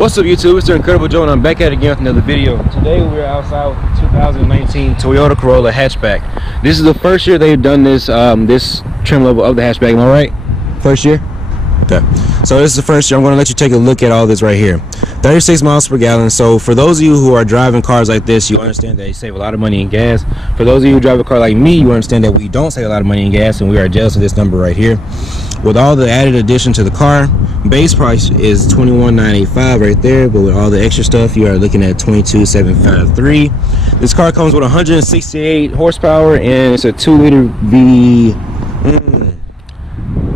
What's up YouTube, it's the Incredible Joe and I'm back at it again with another video. Today we're outside with the 2019 Toyota Corolla Hatchback. This is the first year they've done this this trim level of the hatchback, am I right? First year? Okay. So this is the first year. I'm going to let you take a look at all this right here. 36 miles per gallon. So for those of you who are driving cars like this, you understand that you save a lot of money in gas. For those of you who drive a car like me, you understand that we don't save a lot of money in gas, and we are jealous of this number right here. With all the added addition to the car, base price is $21,985 right there, but with all the extra stuff, you are looking at $22,753. This car comes with 168 horsepower, and it's a 2-liter V.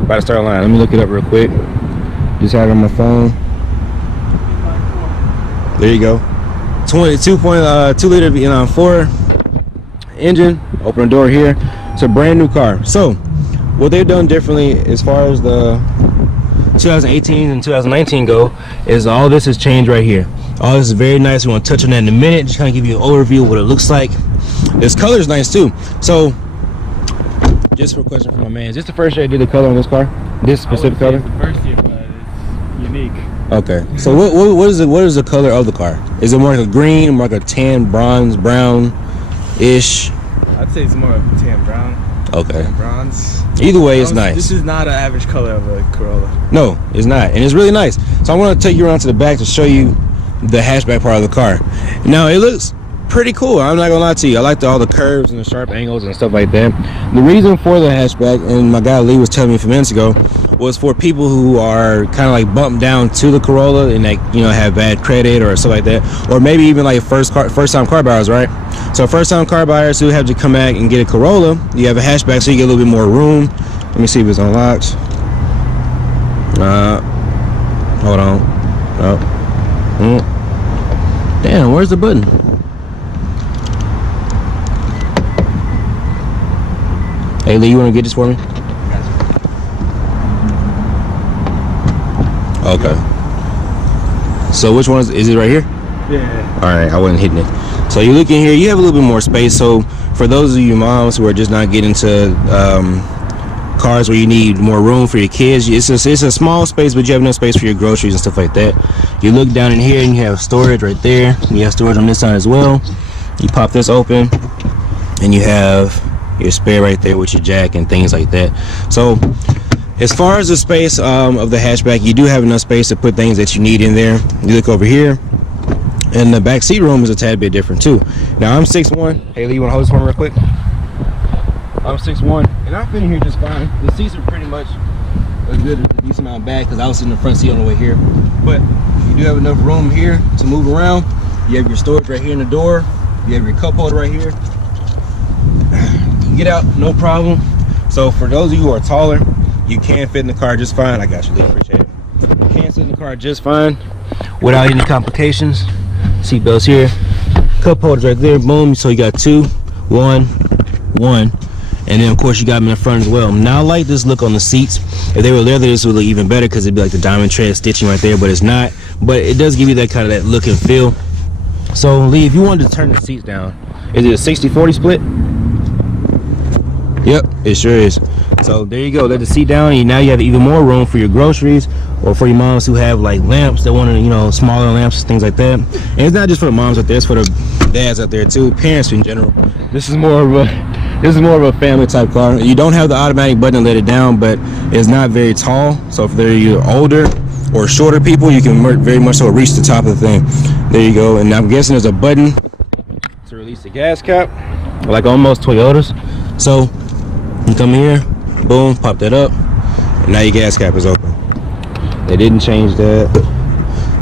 About to start a line. Let me look it up real quick. Just had it on my phone. There you go. 2.2-liter V4 engine. Open the door here. It's a brand new car. So what they've done differently as far as the 2018 and 2019 go is all this has changed right here. All this is very nice. We want to touch on that in a minute. Just kind of give you an overview of what it looks like. This color is nice too. So just for a question from my man, is this the first year I did the color on this car? This specific color? It's the first year, but it's unique. Okay. So what is the color of the car? Is it more like a green, more like a tan, bronze, brown-ish? I'd say it's more of a tan brown. Okay. Tan bronze. Either way, it's nice. This is not an average color of a Corolla. No, it's not, and it's really nice. So I want to take you around to the back to show you the hatchback part of the car. Now it looks pretty cool. I'm not gonna lie to you. I like all the curves and the sharp angles and stuff like that. The reason for the hatchback, and my guy Lee was telling me a few minutes ago, was for people who are kind of like bumped down to the Corolla and like, you know, have bad credit or stuff like that, or maybe even like first time car buyers, right? So first time car buyers who have to come back and get a Corolla, you have a hatchback, so you get a little bit more room. Let me see if it's unlocked. Hold on. Oh. Damn, where's the button? Hey Lee, you want to get this for me? Okay. So which one is it right here? Yeah. All right, I wasn't hitting it. So you look in here, you have a little bit more space. So for those of you moms who are just not getting to cars where you need more room for your kids, it's a small space, but you have enough space for your groceries and stuff like that. You look down in here and you have storage right there. You have storage on this side as well. You pop this open and you have your spare right there with your jack and things like that. So as far as the space of the hatchback, you do have enough space to put things that you need in there. You look over here, and the back seat room is a tad bit different too. Now I'm 6'1". Hey Lee, you want to hold this for me real quick? I'm 6'1", and I fit in here just fine. The seats are pretty much a decent amount back because I was in the front seat on the way here. But you do have enough room here to move around. You have your storage right here in the door. You have your cup holder right here. You can get out, no problem. So for those of you who are taller, you can fit in the car just fine. I got you, Lee, appreciate it. You can sit in the car just fine without any complications. Seat belts here, cup holders right there, boom. So you got 2, 1, 1, and then of course you got them in the front as well. Now I like this look on the seats. If they were leather, this would look even better because it'd be like the diamond tread stitching right there, but it's not. But it does give you that kind of that look and feel. So Lee, if you wanted to turn the seats down, is it a 60-40 split? Yep, it sure is. So there you go. Let the seat down, and now you have even more room for your groceries, or for your moms who have like lamps that want to, you know, smaller lamps, things like that. And it's not just for the moms out there; it's for the dads out there too, parents in general. This is more of a family type car. You don't have the automatic button to let it down, but it's not very tall. So if they're older or shorter people, you can very much so reach the top of the thing. There you go. And I'm guessing there's a button to release the gas cap, like on most Toyotas. So you come here, boom, pop that up, and now your gas cap is open. They didn't change that.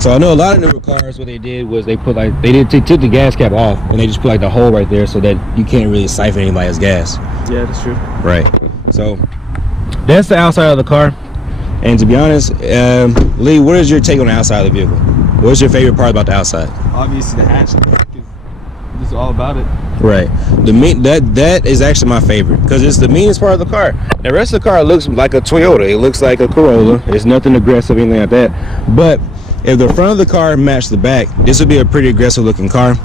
So I know a lot of newer cars, what they did was they put like they took the gas cap off and they just put like the hole right there so that you can't really siphon anybody's gas. Yeah, that's true. Right. So that's the outside of the car. And to be honest, Lee, what is your take on the outside of the vehicle? What's your favorite part about the outside? Obviously the hatch. This is all about it. Right. That is actually my favorite because it's the meanest part of the car. The rest of the car looks like a Toyota. It looks like a Corolla. It's nothing aggressive, anything like that. But if the front of the car matched the back, this would be a pretty aggressive looking car.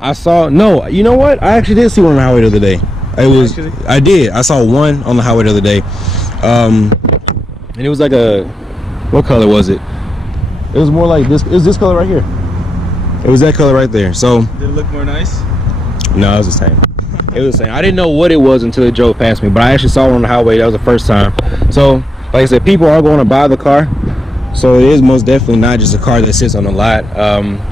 I saw, no, you know what? I actually did see one on the highway the other day. I saw one on the highway the other day. And it was like a, what color was it? It was more like this. It was this color right here. It was that color right there. So Did it look more nice? no, it was the same. It was the same. I didn't know what it was until it drove past me, but I actually saw it on the highway. That was the first time. So like I said, people are going to buy the car. So it is most definitely not just a car that sits on the lot.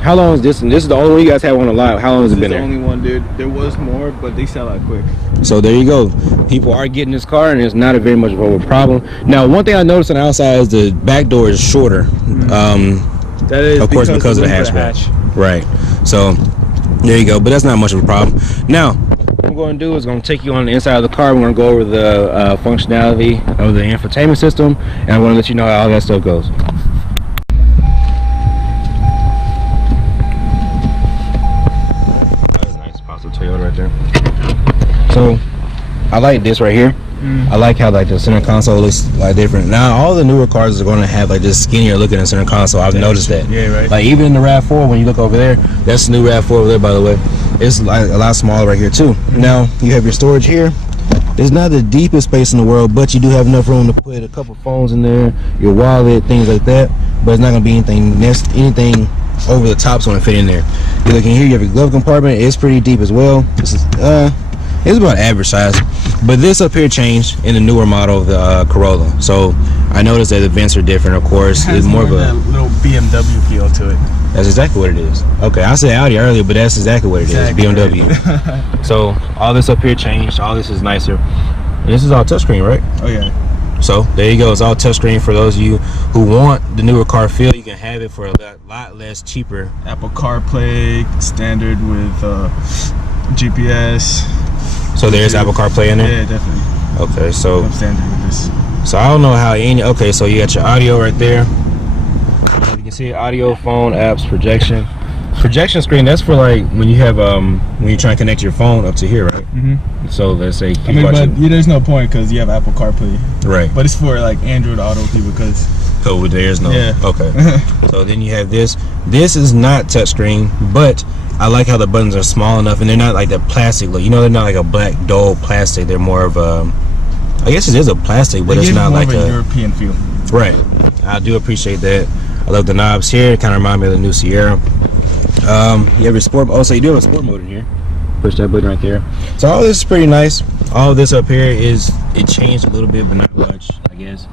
How long is this? And this is the only one you guys have on the lot. How long has it been there? This is the only one, dude. There was more, but they sell out quick. So there you go. People are getting this car, and it's not a very much of a problem. Now, one thing I noticed on the outside is the back door is shorter. That is, of course, because of the hatchback. Right. So there you go. But that's not much of a problem. Now, what I'm going to do is going to take you on the inside of the car. We're going to go over the functionality of the infotainment system, and I want to let you know how all that stuff goes. Toyota right there. So I like this right here. I like how like the center console looks like different. Now all the newer cars are going to have like this skinnier looking in center console. I've noticed that. Yeah, right. Like even in the RAV4, when you look over there, that's the new RAV4 over there, by the way. It's like a lot smaller right here too. Now you have your storage here. It's not the deepest space in the world, but you do have enough room to put a couple phones in there, your wallet, things like that. But it's not going to be anything over the top's going to fit in there. You're looking here, you have your glove compartment. It's pretty deep as well. This is it's about average size, but this up here changed in the newer model of the Corolla. So I noticed that the vents are different. Of course, it's more of a little BMW feel to it. That's exactly what it is. Okay, I said Audi earlier, but that's exactly what it is. BMW. So all this up here changed. All this is nicer. This is all touchscreen, right? Oh yeah. So there you go. It's all touchscreen for those of you who want the newer car feel. You can have it for a lot less cheaper. Apple CarPlay standard with GPS. So there's Apple CarPlay in there? Yeah, definitely. Okay, so I'm standard with this. So I don't know how any. Okay, so you got your audio right there. You can see audio, phone, apps, projection screen. That's for like when you have when you're trying to connect your phone up to here, right? So let's say but there's no point because you have Apple CarPlay, right? But it's for like Android Auto people because there's no. Yeah. Okay. So then you have this. This is not touchscreen, but I like how the buttons are small enough and they're not like the plastic look. You know, they're not like a black dull plastic. They're more of a. I guess it is a plastic, but it's not like a European feel. Right. I do appreciate that. I love the knobs here. It kind of remind me of the new Sierra. You have your sport. Oh, so you do have a sport mode in here. Push that button right there. So all this is pretty nice. All of this up here it changed a little bit, but not much, I guess.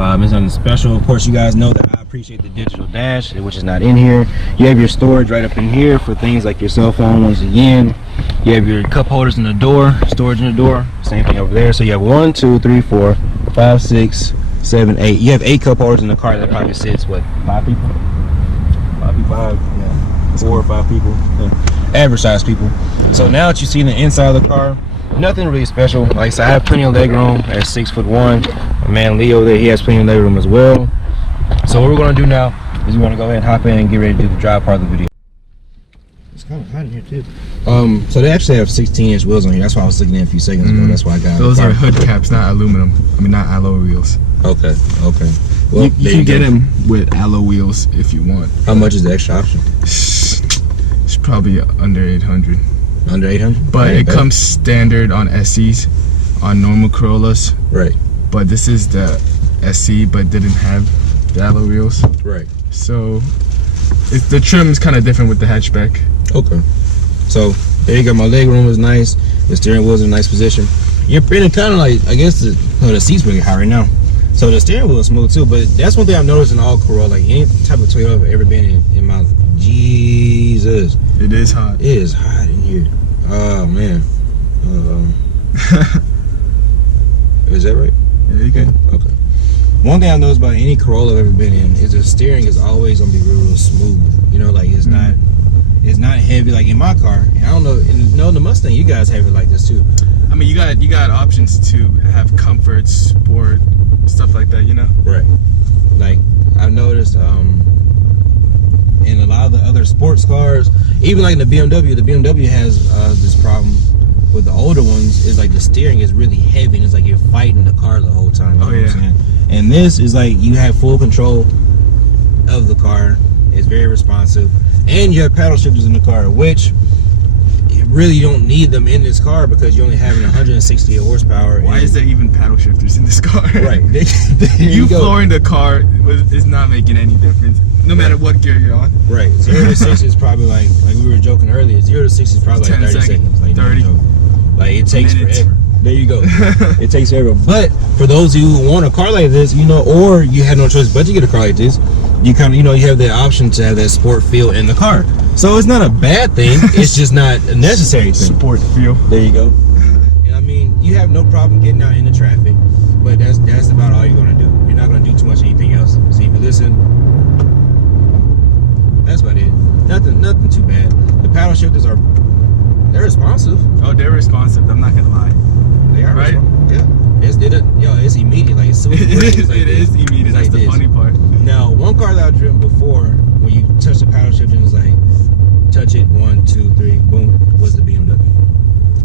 It's nothing special. Of course, you guys know that I appreciate the digital dash, which is not in here. You have your storage right up in here for things like your cell phone. Once again, you have your cup holders in the door, storage in the door. Same thing over there. So you have 1, 2, 3, 4, 5, 6, 7, 8. You have 8 cup holders in the car. That probably sits what, 5 people? 5 people. 5, yeah. 4 or 5 people. Yeah. Average size people. So now that you see the inside of the car, nothing really special. Like I said, I have plenty of leg room at 6'1". My man Leo there, he has plenty of leg room as well. So what we're gonna do now is we're gonna go ahead and hop in and get ready to do the drive part of the video. It's kind of hot in here too. So they actually have 16-inch wheels on here. That's why I was looking at a few seconds ago. That's why I got those are hood caps, not aluminum. I mean, not alloy wheels. Okay. Well, you can get them with alloy wheels if you want. How much is the extra option? It's probably under 800. Under 800? But it comes standard on SCs, on normal Corollas. Right. But this is the SC, but didn't have the alloy wheels. Right. So the trim is kind of different with the hatchback. Okay. So there you go. My leg room is nice. The steering wheel's in a nice position. You're feeling kind of like, I guess the seat's really high right now. So the steering wheel is smooth too. But that's one thing I've noticed in all Corolla. Like any type of Toyota I've ever been in my Jesus. It is hot. It is hot in here. Oh man. Is that right? Yeah, you can. Okay. One thing I've noticed about any Corolla I've ever been in is the steering is always gonna be real smooth. You know, like it's not heavy like in my car. I don't know. No, the Mustang, you guys have it like this too. I mean, you got options to have comfort, sport, stuff like that. You know. Right. Like I've noticed in a lot of the other sports cars, even like in the BMW has this problem with the older ones. Is like the steering is really heavy and it's like you're fighting the car the whole time. You know what I'm saying? And this is like you have full control of the car. It's very responsive, and you have paddle shifters in the car, which you really don't need them in this car because you're only having 160 horsepower. Why is there even paddle shifters in this car? Right. You flooring the car is not making any difference. No matter what gear you're on. Right. 0 to 60 is probably like we were joking earlier. 0 to 60 is probably like 30 seconds. Like 30. Like it takes forever. There you go. It takes forever. But for those of you who want a car like this, you know, or you have no choice but to get a car like this, you kind of, you know, you have the option to have that sport feel in the car. So it's not a bad thing. It's just not a necessary thing. Sport feel. There you go. And I mean, you have no problem getting out into traffic, but that's about all you're gonna do. You're not gonna do too much anything else. So if you listen, that's about it. Nothing too bad. The paddle shifters they're responsive. Oh, they're responsive. I'm not gonna lie. They are right. Yeah. It's immediate. Like as soon as it is immediate. That's the funny part. Now, one car that I've driven before, when you touch the paddle shift and it's like, touch it, 1, 2, 3, boom, was the BMW.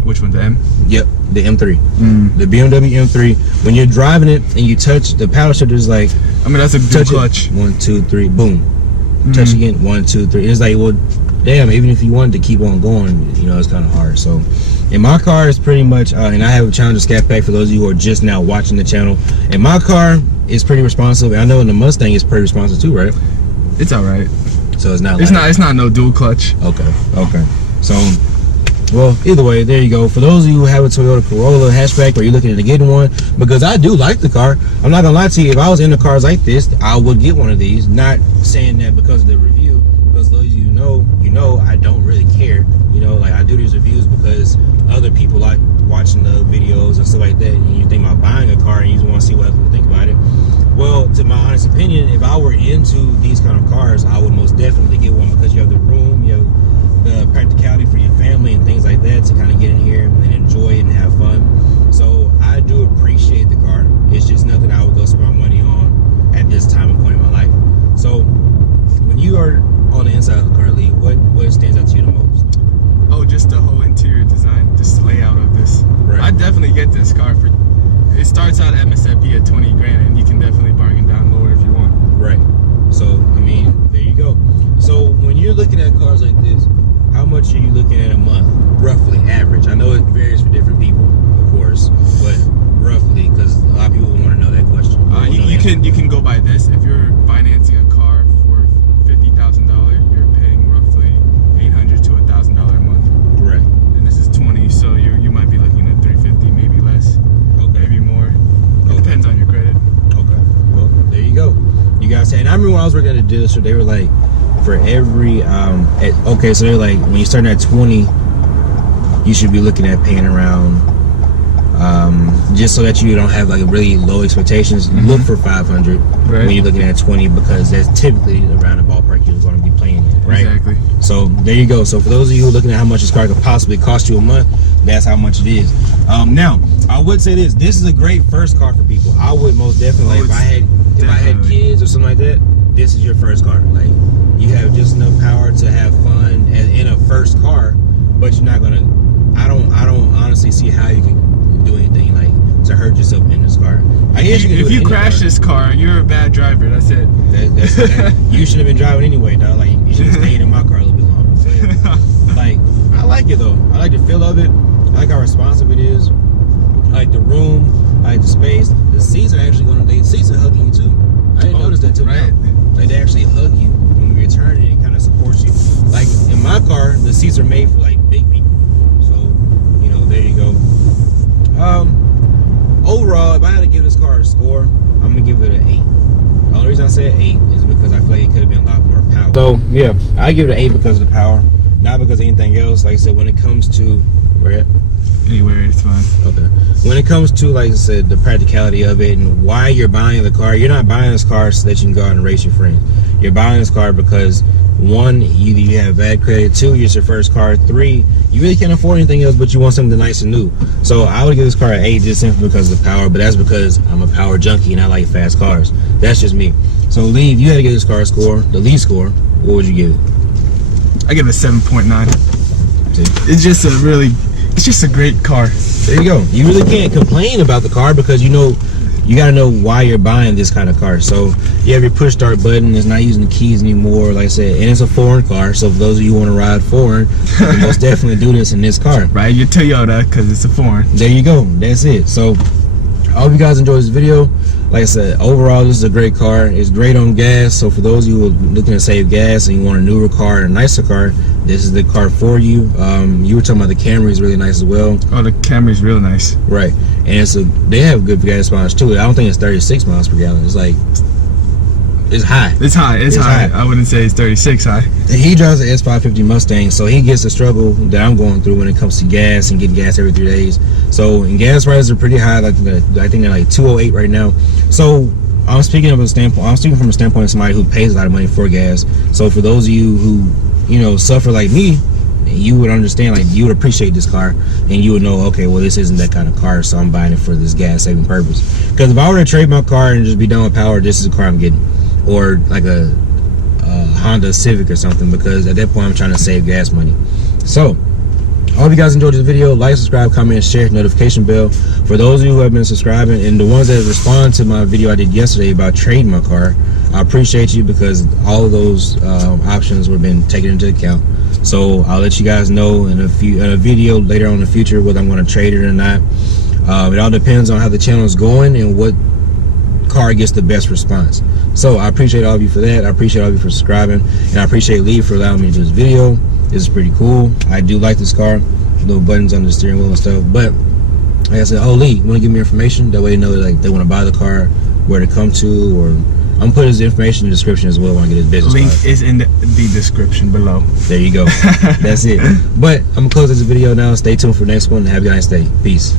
Which one, the M? Yep, the M3. The BMW M3. When you're driving it and you touch the paddle shift, it's like, I mean, that's a dual clutch. 1, 2, 3, boom. Touch again, 1, 2, 3. It's like, well, damn, even if you wanted to keep on going, you know, it's kind of hard. So in my car, it's pretty much, and I have a Challenger Scat Pack for those of you who are just now watching the channel. In my car, it's pretty responsive. I know in the Mustang, it's pretty responsive too, right? It's all right. So it's not. It's not no dual clutch. Okay. So, well, either way, there you go. For those of you who have a Toyota Corolla hatchback, or you're looking at getting one, because I do like the car. I'm not gonna lie to you. If I was into cars like this, I would get one of these. Not saying that because of the review, because those of you know, I don't really care. You know, like I do these reviews because other people like watching the videos and stuff like that. And you think about buying a car and you just want to see what other people think about it. Well, to my honest opinion, if I were into these kind of cars, I would most definitely get one, because you have the room, you have the practicality for your family and things like that to kind of get in here and enjoy it and have fun. So I do appreciate the car. It's just nothing I would go spend my money on at this time and point in my life. So when you are on the inside of the car, Lee, what stands out to you the most? Oh, just the whole interior design, just the layout of this. Right. I definitely get this car for. It starts out MSRP at 20 grand, and you can definitely bargain down lower if you want. Right. So I mean, there you go. So when you're looking at cars like this, how much are you looking at a month, roughly, average? I know it varies for different people, of course, but roughly, because a lot of people want to know that question. You can go by this. If you're financing a car for $50,000, you're paying roughly $800 to $1,000 a month. Right. And this is 20, so you might be looking at $350, maybe less, maybe more. It depends on your credit. Okay. Well, there you go. You guys say, and I remember when I was working at a dealership, they were like, for every so they're like, when you're starting at 20, you should be looking at paying around, just so that you don't have like really low expectations, look for 500 when you're looking at 20, because that's typically around the ballpark you're going to be playing in, right? Exactly. So there you go. So for those of you who are looking at how much this car could possibly cost you a month, that's how much it is. Now I would say this is a great first car for people. I would most definitely, if I had kids or something like that, this is your first car. Like, you have just enough power to have fun in a first car, but you're not gonna. I don't honestly see how you can do anything like to hurt yourself in this car. I guess if you crash this car, you're a bad driver. That's it. You should have been driving anyway, dog. Like, you should have stayed in my car a little bit longer. So, like, I like it though. I like the feel of it. I like how responsive it is. I like the room. I like the space. The seats are actually seats are hugging you too. I didn't notice that too. Right. Like, they actually hug you when you're turning. It kind of supports you. Like in my car, the seats are made for like big people. So, you know, there you go. Overall, if I had to give this car a score, I'm gonna give it an 8. The only reason I said 8 is because I feel like it could have been a lot more power. So yeah, I give it an 8 because of the power, not because of anything else. Like I said, when it comes to anywhere, it's fine. Okay. When it comes to, like I said, the practicality of it and why you're buying the car, you're not buying this car so that you can go out and race your friends. You're buying this car because, 1, either you have bad credit, 2, it's your first car, 3, you really can't afford anything else, but you want something nice and new. So I would give this car an 8 just simply because of the power, but that's because I'm a power junkie and I like fast cars. That's just me. So Lee, if you had to give this car a score, the lead score, what would you give it? I give it a 7.9. It's just a great car. There you go. You really can't complain about the car because you got to know why you're buying this kind of car. So you have your push start button. It's not using the keys anymore, like I said, and it's a foreign car. So for those of you who want to ride foreign, you can most definitely do this in this car. Right, your Toyota, because it's a foreign. There you go. That's it. So I hope you guys enjoyed this video. like I said, overall this is a great car. It's great on gas. So for those of you who are looking to save gas and you want a newer car and a nicer car, this is the car for you. You were talking about the Camry is really nice as well. Oh, the Camry's real nice. Right, and so they have good gas mileage too. I don't think it's 36 miles per gallon. It's like, it's high. It's high. I wouldn't say it's 36 high. He drives an S550 Mustang, so he gets the struggle that I'm going through when it comes to gas and getting gas every 3 days. So, and gas prices are pretty high. Like I think they're like 208 right now. So I'm speaking from a standpoint of somebody who pays a lot of money for gas. So for those of you who suffer like me, you would understand, like you would appreciate this car, and you would know, okay, well, this isn't that kind of car, so I'm buying it for this gas saving purpose. Because if I were to trade my car and just be done with power, this is the car I'm getting. Or like a Honda Civic or something, because at that point I'm trying to save gas money. So I hope you guys enjoyed this video. Like, subscribe, comment, share, notification bell. For those of you who have been subscribing and the ones that respond to my video I did yesterday about trading my car, I appreciate you, because all of those options were been taken into account. So I'll let you guys know in a video later on in the future whether I'm going to trade it or not. It all depends on how the channel is going and what car gets the best response. So I appreciate all of you for that. I appreciate all of you for subscribing, and I appreciate Lee for allowing me to do this video. This is pretty cool. I do like this car, little buttons on the steering wheel and stuff. But like I said, oh, Lee, you want to give me information? That way they know, like, they want to buy the car, where to come to, or I'm gonna put his information in the description as well when I get his business Link card. is in the description below. There you go. That's it. But I'm gonna close this video now. Stay tuned for the next one. Have a nice day. Peace.